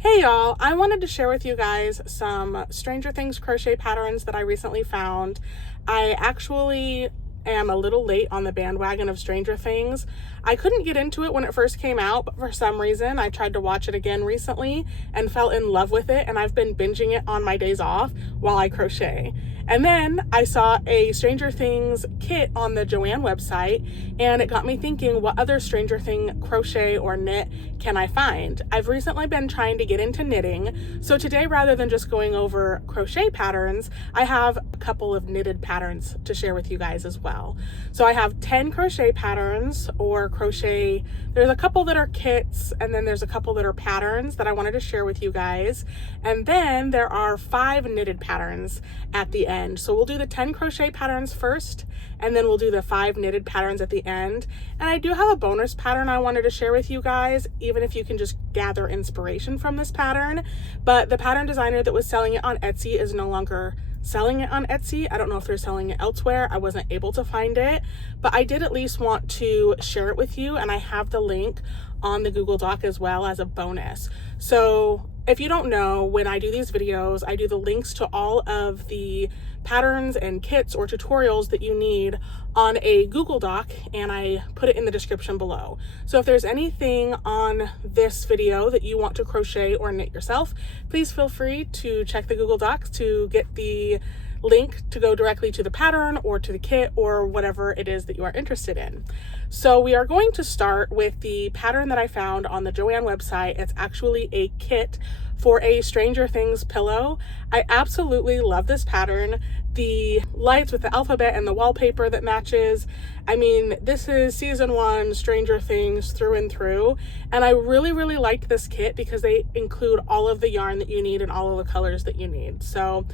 Hey y'all, I wanted to share with you guys some Stranger Things crochet patterns that I recently found. I actually am a little late on the bandwagon of Stranger Things. I couldn't get into it when it first came out, but for some reason I tried to watch it again recently and fell in love with it, and I've been binging it on my days off while I crochet. And then I saw a Stranger Things kit on the Joann website, and it got me thinking, what other Stranger Thing crochet or knit can I find? I've recently been trying to get into knitting, so today, rather than just going over crochet patterns, I have a couple of knitted patterns to share with you guys as well. So I have 10 crochet patterns, or crochet, there's a couple that are kits, and then there's a couple that are patterns that I wanted to share with you guys. And then there are 5 knitted patterns at the end. So we'll do the 10 crochet patterns first, and then we'll do the 5 knitted patterns at the end. And I do have a bonus pattern I wanted to share with you guys, even if you can just gather inspiration from this pattern. But the pattern designer that was selling it on Etsy is no longer selling it on Etsy. I don't know if they're selling it elsewhere. I wasn't able to find it, but I did at least want to share it with you, and I have the link on the Google Doc as well as a bonus. So if you don't know, when I do these videos, I do the links to all of the patterns and kits or tutorials that you need on a Google Doc, and I put it in the description below. So if there's anything on this video that you want to crochet or knit yourself, please feel free to check the Google Docs to get the link to go directly to the pattern or to the kit or whatever it is that you are interested in. So we are going to start with the pattern that I found on the Joann website. It's actually a kit for a Stranger Things pillow. I absolutely love this pattern. The lights with the alphabet and the wallpaper that matches. I mean, this is season 1 Stranger Things through and through. And I really liked this kit because they include all of the yarn that you need and all of the colors that you need. So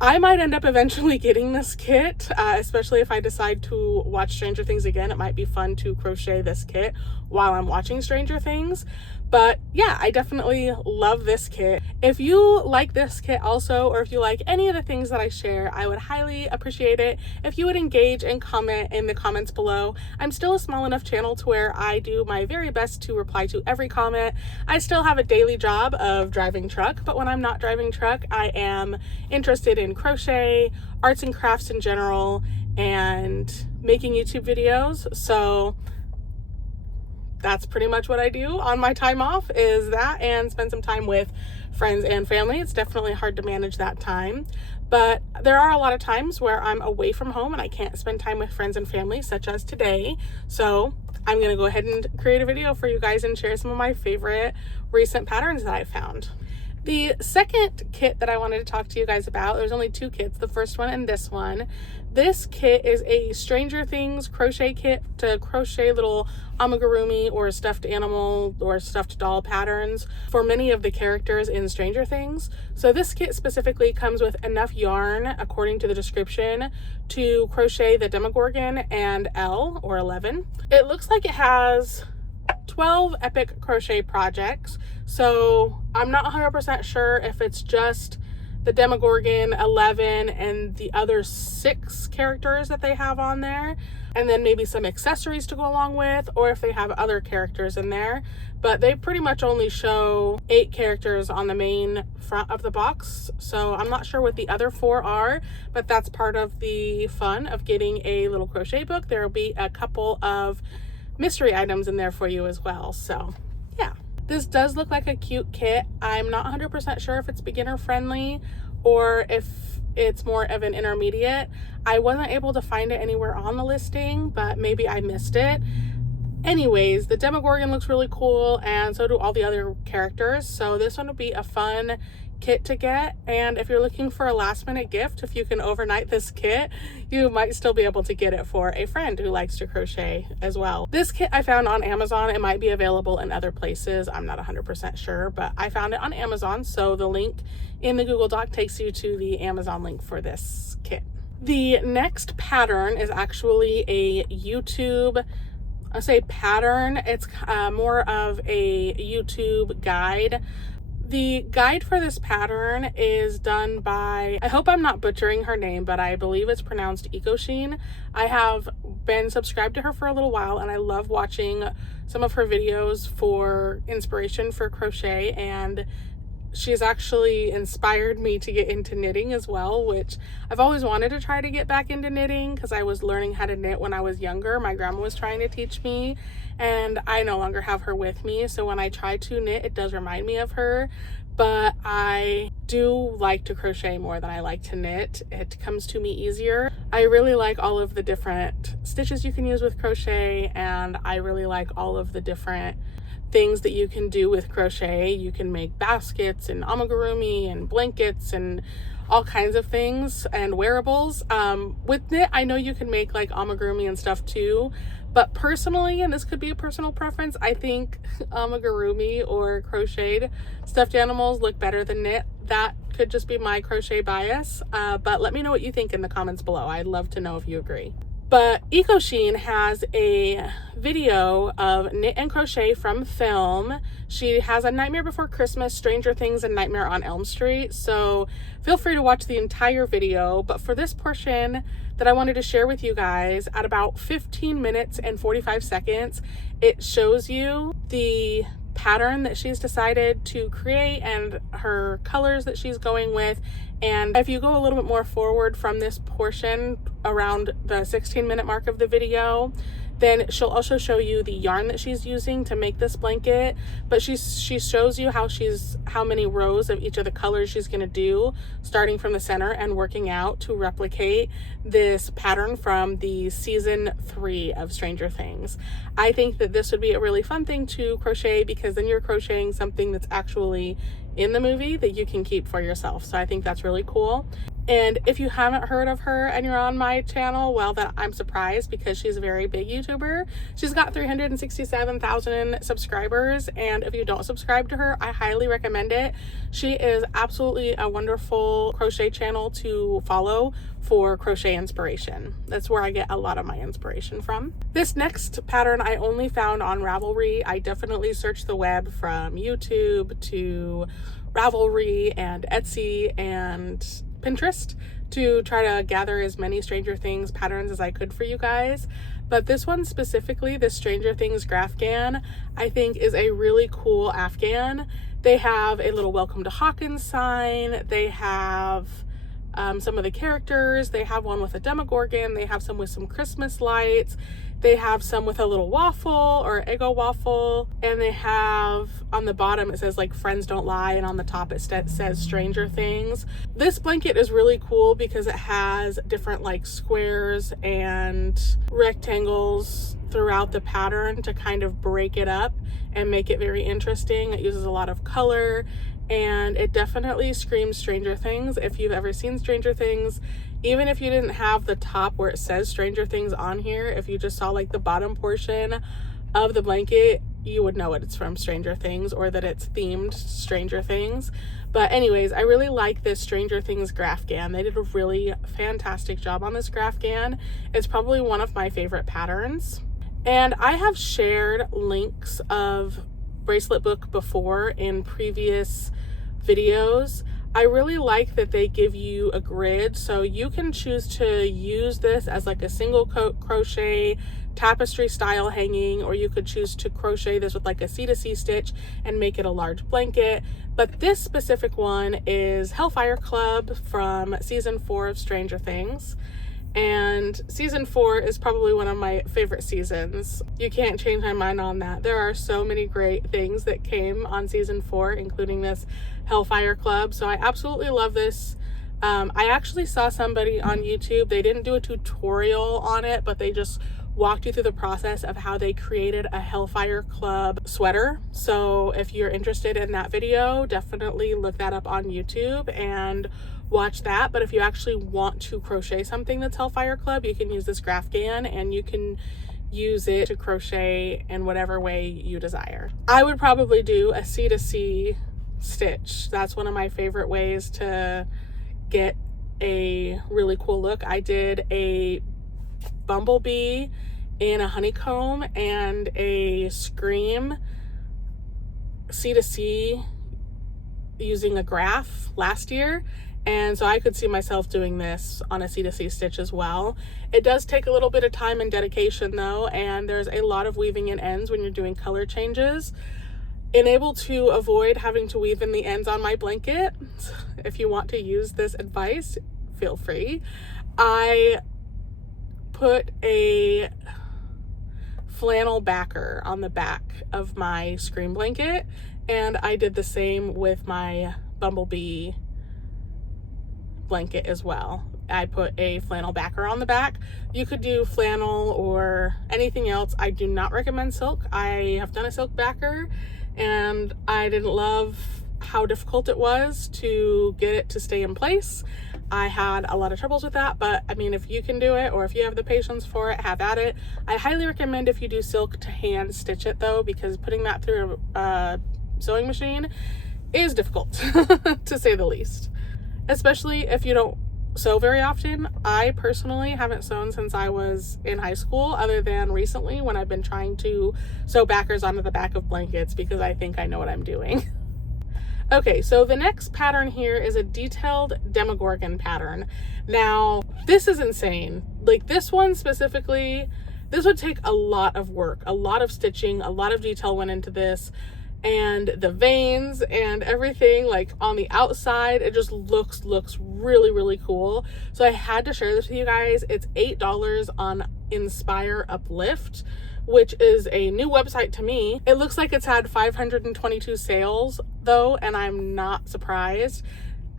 I might end up eventually getting this kit, especially if I decide to watch Stranger Things again. It might be fun to crochet this kit while I'm watching Stranger Things. But yeah, I definitely love this kit. If you like this kit also, or if you like any of the things that I share, I would highly appreciate it if you would engage and comment in the comments below. I'm still a small enough channel to where I do my very best to reply to every comment. I still have a daily job of driving truck, but when I'm not driving truck, I am interested in crochet, arts and crafts in general, and making YouTube videos. So that's pretty much what I do on my time off, is that and spend some time with friends and family. It's definitely hard to manage that time, but there are a lot of times where I'm away from home and I can't spend time with friends and family, such as today. So I'm going to go ahead and create a video for you guys and share some of my favorite recent patterns that I found. The second kit that I wanted to talk to you guys about, there's only 2 kits, the first one and this one. This kit is a Stranger Things crochet kit to crochet little amigurumi or stuffed animal or stuffed doll patterns for many of the characters in Stranger Things. So this kit specifically comes with enough yarn, according to the description, to crochet the Demogorgon and L, or 11. It looks like it has 12 epic crochet projects, so I'm not 100% sure if it's just the Demogorgon, 11, and the other 6 characters that they have on there, and then maybe some accessories to go along with, or if they have other characters in there. But they pretty much only show 8 characters on the main front of the box, so I'm not sure what the other 4 are, but that's part of the fun of getting a little crochet book. There will be a couple of mystery items in there for you as well. So yeah, this does look like a cute kit. I'm not 100% sure if it's beginner friendly or if it's more of an intermediate. I wasn't able to find it anywhere on the listing, but maybe I missed it. Anyways, the Demogorgon looks really cool, and so do all the other characters. So this one would be a fun kit to get, and if you're looking for a last minute gift, if you can overnight this kit, you might still be able to get it for a friend who likes to crochet as well. This kit I found on Amazon. It might be available in other places, I'm not 100% sure, but I found it on Amazon, so the link in the Google Doc takes you to the Amazon link for this kit. The next pattern is actually a YouTube, I say pattern, it's more of a YouTube guide. The guide for this pattern is done by, I hope I'm not butchering her name, but I believe it's pronounced Ecosheen. I have been subscribed to her for a little while, and I love watching some of her videos for inspiration for crochet, and she's actually inspired me to get into knitting as well, which I've always wanted to try to get back into knitting because I was learning how to knit when I was younger. My grandma was trying to teach me, and I no longer have her with me, so when I try to knit, it does remind me of her. But I do like to crochet more than I like to knit. It comes to me easier. I really like all of the different stitches you can use with crochet, and I really like all of the different things that you can do with crochet. You can make baskets and amigurumi and blankets and all kinds of things and wearables. With knit, I know you can make like amigurumi and stuff too, but personally, and this could be a personal preference, I think amigurumi or crocheted stuffed animals look better than knit. That could just be my crochet bias, but let me know what you think in the comments below. I'd love to know if you agree. But Ecosheen has a video of knit and crochet from film. She has a Nightmare Before Christmas, Stranger Things, and Nightmare on Elm Street. So feel free to watch the entire video. But for this portion that I wanted to share with you guys, at about 15 minutes and 45 seconds, it shows you the pattern that she's decided to create and her colors that she's going with. And if you go a little bit more forward from this portion around the 16-minute mark of the video, then she'll also show you the yarn that she's using to make this blanket. But she shows you how many rows of each of the colors she's going to do, starting from the center and working out to replicate this pattern from the season 3 of Stranger Things. I think that this would be a really fun thing to crochet, because then you're crocheting something that's actually in the movie that you can keep for yourself. So I think that's really cool. And if you haven't heard of her and you're on my channel, well, then I'm surprised, because she's a very big YouTuber. She's got 367,000 subscribers, and if you don't subscribe to her, I highly recommend it. She is absolutely a wonderful crochet channel to follow for crochet inspiration. That's where I get a lot of my inspiration from. This next pattern I only found on Ravelry. I definitely searched the web from YouTube to Ravelry and Etsy and Pinterest to try to gather as many Stranger Things patterns as I could for you guys. But this one specifically, the Stranger Things Graphghan, I think is a really cool Afghan. They have a little welcome to Hawkins sign. They have some of the characters. They have one with a Demogorgon. They have some with some Christmas lights. They have some with a little waffle or Eggo waffle. And they have on the bottom, it says like friends don't lie. And on the top, it says Stranger Things. This blanket is really cool because it has different like squares and rectangles throughout the pattern to kind of break it up and make it very interesting. It uses a lot of color, and it definitely screams Stranger Things. If you've ever seen Stranger Things, even if you didn't have the top where it says Stranger Things on here, if you just saw like the bottom portion of the blanket, you would know it's from Stranger Things, or that it's themed Stranger Things. But anyways, I really like this Stranger Things Graphghan. They did a really fantastic job on this Graphghan. It's probably one of my favorite patterns. And I have shared links of bracelet book before in previous videos. I really like that they give you a grid, so you can choose to use this as like a single crochet tapestry style hanging, or you could choose to crochet this with like a C to C stitch and make it a large blanket. But this specific one is Hellfire Club from season 4 of Stranger Things. And season 4 is probably one of my favorite seasons. You can't change my mind on that. There are so many great things that came on season 4, including this Hellfire Club. So I absolutely love this. I actually saw somebody on YouTube, they didn't do a tutorial on it, but they just walked you through the process of how they created a Hellfire Club sweater. So if you're interested in that video, definitely look that up on YouTube and watch that. But if you actually want to crochet something that's Hellfire Club, you can use this Graphghan, and you can use it to crochet in whatever way you desire. I would probably do a C to C stitch. That's one of my favorite ways to get a really cool look. I did a bumblebee in a honeycomb and a scream C to C using a graph last year, and so I could see myself doing this on a C2C stitch as well. It does take a little bit of time and dedication though, and there's a lot of weaving in ends when you're doing color changes. And able to avoid having to weave in the ends on my blanket, if you want to use this advice, feel free. I put a flannel backer on the back of my screen blanket, and I did the same with my bumblebee blanket as well. I put a flannel backer on the back. You could do flannel or anything else. I do not recommend silk. I have done a silk backer and I didn't love how difficult it was to get it to stay in place. I had a lot of troubles with that, but I mean, if you can do it, or if you have the patience for it, have at it. I highly recommend, if you do silk, to hand stitch it though, because putting that through a sewing machine is difficult to say the least, especially if you don't sew very often. I personally haven't sewn since I was in high school, other than recently when I've been trying to sew backers onto the back of blankets because I think I know what I'm doing. Okay, so the next pattern here is a detailed Demogorgon pattern. Now, this is insane. Like, this one specifically, this would take a lot of work, a lot of stitching, a lot of detail went into this, and the veins and everything, like on the outside, it just looks really, really cool. So I had to share this with you guys. It's $8 on Inspire Uplift, which is a new website to me. It looks like it's had 522 sales though, and I'm not surprised.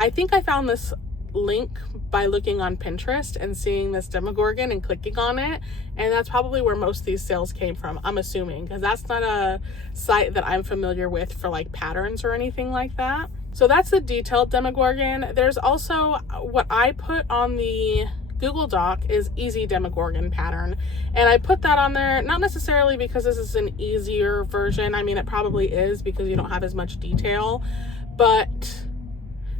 I think I found this link by looking on Pinterest and seeing this Demogorgon and clicking on it, and that's probably where most of these sales came from, I'm assuming, because that's not a site that I'm familiar with for like patterns or anything like that. So that's the detailed Demogorgon. There's also what I put on the Google Doc is easy Demogorgon pattern, and I put that on there not necessarily because this is an easier version. I mean, it probably is because you don't have as much detail, but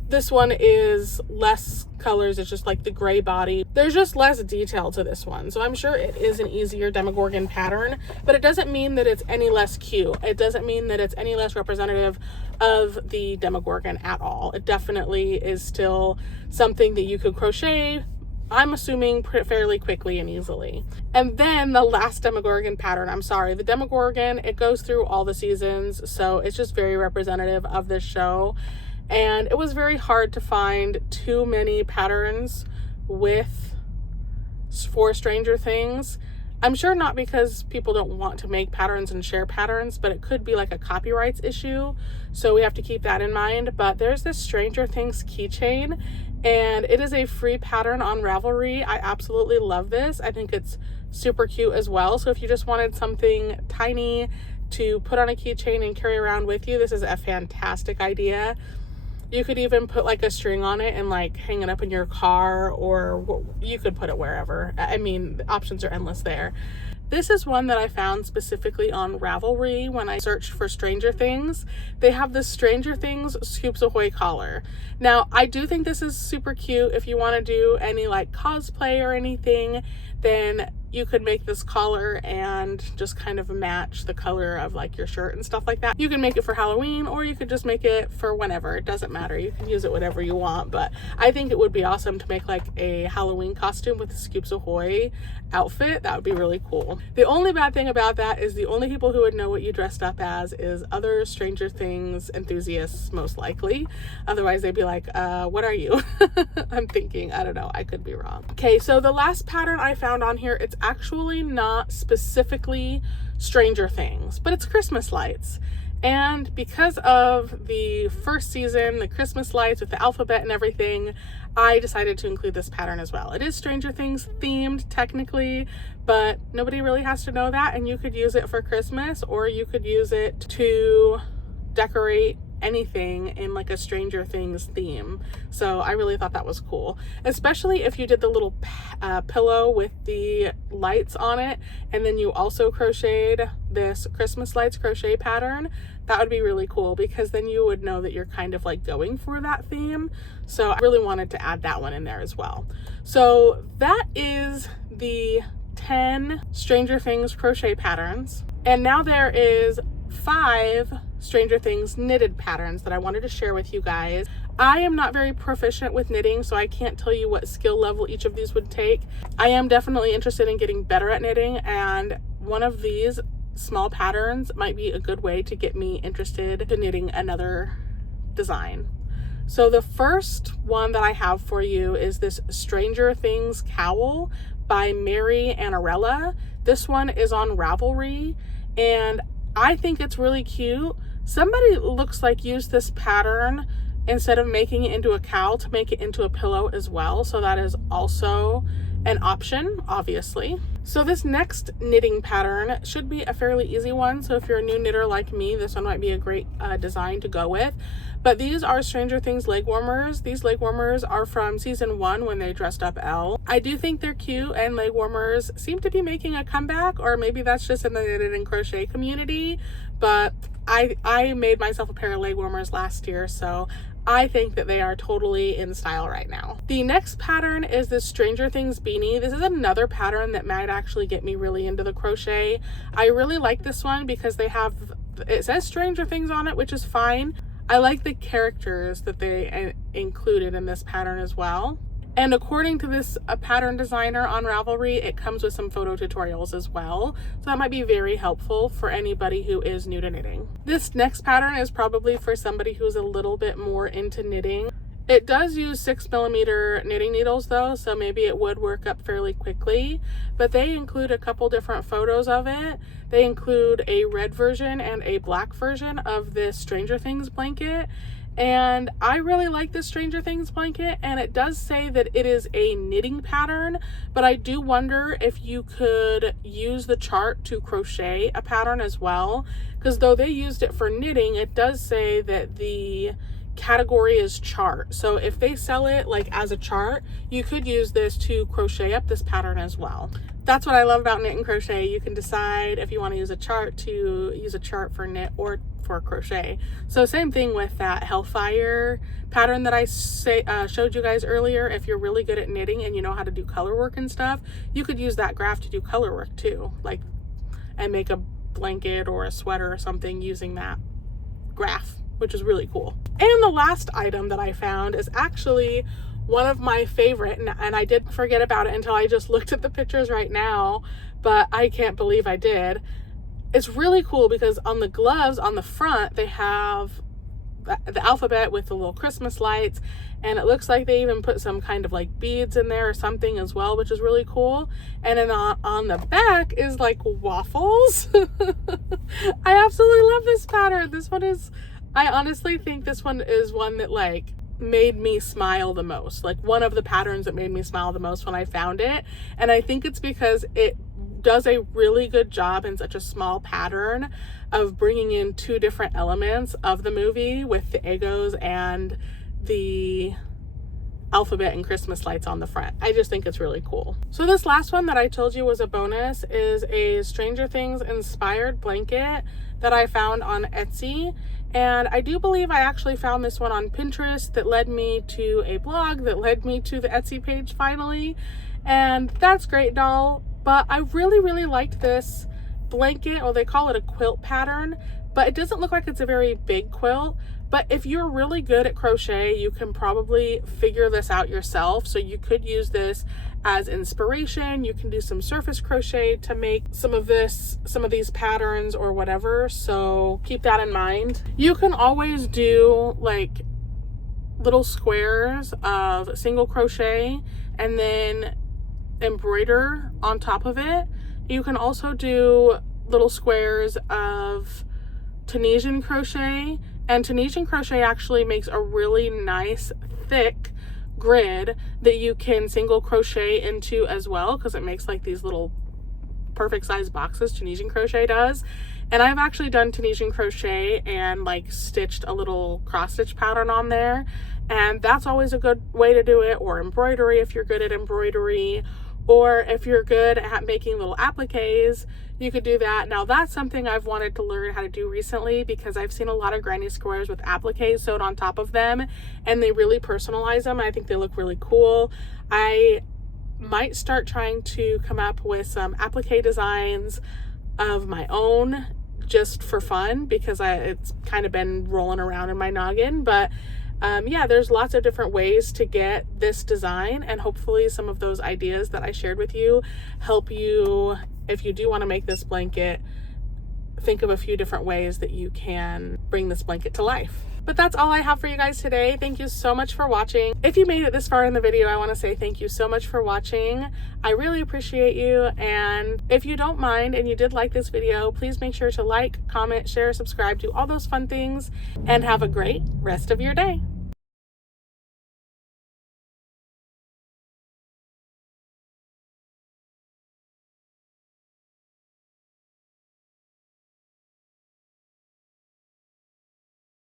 this one is less colors. It's just like the gray body. There's just less detail to this one. So I'm sure it is an easier Demogorgon pattern, but it doesn't mean that it's any less cute. It doesn't mean that it's any less representative of the Demogorgon at all. It definitely is still something that you could crochet, I'm assuming, fairly quickly and easily. And then the last Demogorgon pattern, I'm sorry, the Demogorgon, it goes through all the seasons, so it's just very representative of this show. And it was very hard to find too many patterns for Stranger Things. I'm sure not because people don't want to make patterns and share patterns, but it could be like a copyrights issue, so we have to keep that in mind. But there's this Stranger Things keychain, and it is a free pattern on Ravelry. I absolutely love this. I think it's super cute as well. So if you just wanted something tiny to put on a keychain and carry around with you, this is a fantastic idea. You could even put like a string on it and like hang it up in your car, or you could put it wherever. I mean, the options are endless there. This is one that I found specifically on Ravelry when I searched for Stranger Things. They have this Stranger Things Scoops Ahoy collar. Now, I do think this is super cute. If you want to do any like cosplay or anything, then you could make this collar and just kind of match the color of like your shirt and stuff like that. You can make it for Halloween, or you could just make it for whenever. It doesn't matter. You can use it whatever you want, but I think it would be awesome to make like a Halloween costume with the Scoops Ahoy outfit. That would be really cool. The only bad thing about that is the only people who would know what you dressed up as is other Stranger Things enthusiasts, most likely. Otherwise they'd be like, what are you? I'm thinking, I don't know, I could be wrong. Okay, so the last pattern I found on here, it's actually not specifically Stranger Things, but it's Christmas lights. And because of the first season, the Christmas lights with the alphabet and everything, I decided to include this pattern as well. It is Stranger Things themed technically, but nobody really has to know that, and you could use it for Christmas, or you could use it to decorate anything in like a Stranger Things theme. So I really thought that was cool, especially if you did the little pillow with the lights on it, and then you also crocheted this Christmas lights crochet pattern. That would be really cool, because then you would know that you're kind of like going for that theme. So I really wanted to add that one in there as well. So that is the 10 Stranger Things crochet patterns, and now there is 5 Stranger Things knitted patterns that I wanted to share with you guys. I am not very proficient with knitting, so I can't tell you what skill level each of these would take. I am definitely interested in getting better at knitting, and one of these small patterns might be a good way to get me interested in knitting another design. So the first one that I have for you is this Stranger Things cowl by Mary Annarella. This one is on Ravelry, and I think it's really cute. Somebody looks like used this pattern instead of making it into a cowl to make it into a pillow as well. So that is also an option, obviously. So this next knitting pattern should be a fairly easy one. So if you're a new knitter like me, this one might be a great design to go with. But these are Stranger Things leg warmers. These leg warmers are from season 1 when they dressed up Elle. I do think they're cute, and leg warmers seem to be making a comeback, or maybe that's just in the knitted and crochet community. But I made myself a pair of leg warmers last year, so I think that they are totally in style right now. The next pattern is this Stranger Things beanie. This is another pattern that might actually get me really into the crochet. I really like this one because it says Stranger Things on it, which is fine. I like the characters that they included in this pattern as well. And according to this pattern designer on Ravelry, it comes with some photo tutorials as well. So that might be very helpful for anybody who is new to knitting. This next pattern is probably for somebody who's a little bit more into knitting. It does use 6mm knitting needles though, so maybe it would work up fairly quickly, but they include a couple different photos of it. They include a red version and a black version of this Stranger Things blanket. And I really like this Stranger Things blanket, and it does say that it is a knitting pattern, but I do wonder if you could use the chart to crochet a pattern as well, because though they used it for knitting, it does say that the category is chart. So if they sell it like as a chart, you could use this to crochet up this pattern as well. That's what I love about knit and crochet. You can decide if you want to use a chart for knit or for crochet. So same thing with that Hellfire pattern that I showed you guys earlier. If you're really good at knitting and you know how to do color work and stuff, you could use that graph to do color work too, like, and make a blanket or a sweater or something using that graph, which is really cool. And the last item that I found is actually one of my favorite, and I did forget about it until I just looked at the pictures right now, but I can't believe I did. It's really cool because on the gloves on the front, they have the alphabet with the little Christmas lights, and it looks like they even put some kind of like beads in there or something as well, which is really cool. And then on the back is like waffles. I absolutely love this pattern. I honestly think this one is one that like made me smile the most, like one of the patterns that made me smile the most when I found it. And I think it's because it does a really good job in such a small pattern of bringing in two different elements of the movie with the Eggos and the alphabet and Christmas lights on the front. I just think it's really cool. So this last one that I told you was a bonus is a Stranger Things inspired blanket that I found on Etsy. And I do believe I actually found this one on Pinterest that led me to a blog that led me to the Etsy page finally. And that's great, doll. But I really, really liked this blanket, or they call it a quilt pattern, but it doesn't look like it's a very big quilt. But if you're really good at crochet, you can probably figure this out yourself. So you could use this as inspiration. You can do some surface crochet to make some of these patterns or whatever. So keep that in mind. You can always do like little squares of single crochet and then embroider on top of it. You can also do little squares of Tunisian crochet, and Tunisian crochet actually makes a really nice thick grid that you can single crochet into as well, because it makes like these little perfect size boxes. Tunisian crochet does. And I've actually done Tunisian crochet and like stitched a little cross stitch pattern on there, and that's always a good way to do it. Or embroidery if you're good at embroidery, or if you're good at making little appliques, you could do that. Now that's something I've wanted to learn how to do recently, because I've seen a lot of granny squares with appliques sewed on top of them, and they really personalize them. I think they look really cool. I might start trying to come up with some applique designs of my own just for fun because it's kind of been rolling around in my noggin. But yeah, there's lots of different ways to get this design, and hopefully some of those ideas that I shared with you help you, if you do want to make this blanket, think of a few different ways that you can bring this blanket to life. But that's all I have for you guys today. Thank you so much for watching. If you made it this far in the video, I want to say thank you so much for watching. I really appreciate you. And if you don't mind and you did like this video, please make sure to like, comment, share, subscribe, do all those fun things, and have a great rest of your day.